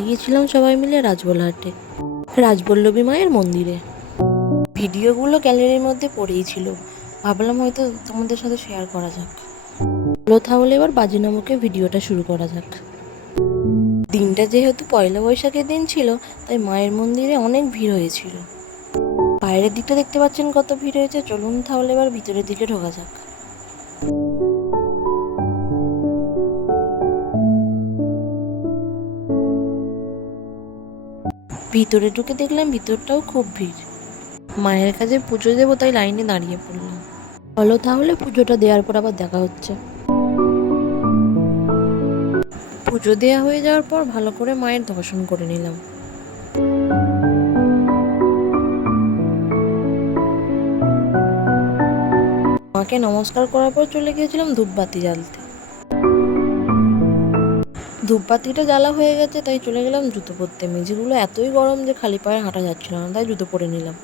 গিয়েছিলাম সবাই মিলে রাজবলহাটে, রাজবল্লভী মায়ের মন্দিরে। ভিডিওগুলো গ্যালারির মধ্যে পড়েই ছিল, ভাবলাম হয়তো তোমাদের সাথে শেয়ার করা যাক। চলো তাহলে এবার বাজি নামকে ভিডিওটা শুরু করা যাক। দিনটা যেহেতু পয়লা বৈশাখের দিন ছিল, তাই মায়ের মন্দিরে অনেক ভিড় হয়েছিল। বাইরের দিকটা দেখতে পাচ্ছেন কত ভিড় হয়েছে। চলুন তাহলে এবার ভিতরের দিকে ঢোকা যাক। ভিতরে ঢুকে দেখলাম ভিতরটাও খুব ভিড়। মায়ের কাছে পুজো দেবো তাই লাইনে দাঁড়িয়ে পড়লাম। চলো তাহলে পুজোটা দেওয়ার পর আবার দেখা হচ্ছে। পুজো দেওয়া হয়ে যাওয়ার পর ভালো করে মায়ের দর্শন করে নিলাম। মাকে নমস্কার করার পর চলে গিয়েছিলাম ধূপবাতি জ্বালতে। ধূপবাতিটা জ্বালা হয়ে গেছে তাই চলে গেলাম জুতো পরতে। মেঝেগুলো এতই গরম যে খালি পায়ে হাঁটা যাচ্ছিল না, তাই জুতো পরে নিলাম।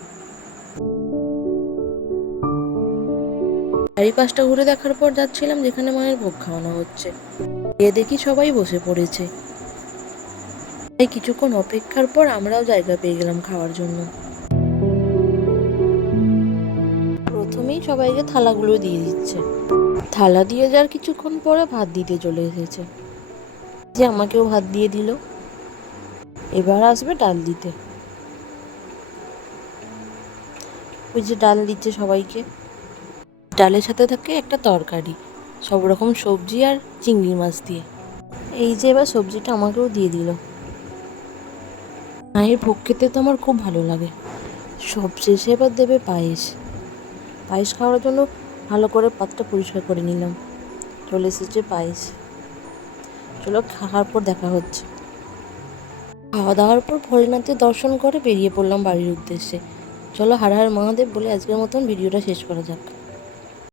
চারিপাশটা ঘুরে দেখার পর যাচ্ছিলাম যেখানে মায়ের ভোগ খাওয়ানো হচ্ছে। গিয়ে দেখি সবাই বসে পড়েছে। তাই কিছুক্ষণ অপেক্ষার পর আমরাও জায়গা পেয়ে গেলাম খাওয়ার জন্য। প্রথমেই সবাইকে থালাগুলো দিয়ে দিচ্ছে। থালা দিয়ে যাওয়ার কিছুক্ষণ পরে ভাত দিতে চলে এসেছে, যে আমাকেও ভাত দিয়ে দিল। এবার আসবে ডাল দিতে। ওই যে ডাল দিচ্ছে সবাইকে, ডালের সাথে থাকে একটা তরকারি, সব রকম সবজি আর চিংড়ি মাছ দিয়ে। এই যে এবার সবজিটা আমাকেও দিয়ে দিল। মায়ের ভোগ খেতে তো আমার খুব ভালো লাগে। সব শেষে এবার দেবে পায়েস। পায়েস খাওয়ার জন্য ভালো করে পাত্রটা পরিষ্কার করে নিলাম। চলে এসেছে পায়েস। চলো খাওয়ার পর দেখা হচ্ছে। খাওয়া দাওয়ার পর ভোলেনাথের দর্শন করে বেরিয়ে পড়লাম বাড়ির উদ্দেশ্যে। চলো হর হর মহাদেব বলে আজকের মতন ভিডিওটা শেষ করা যাক।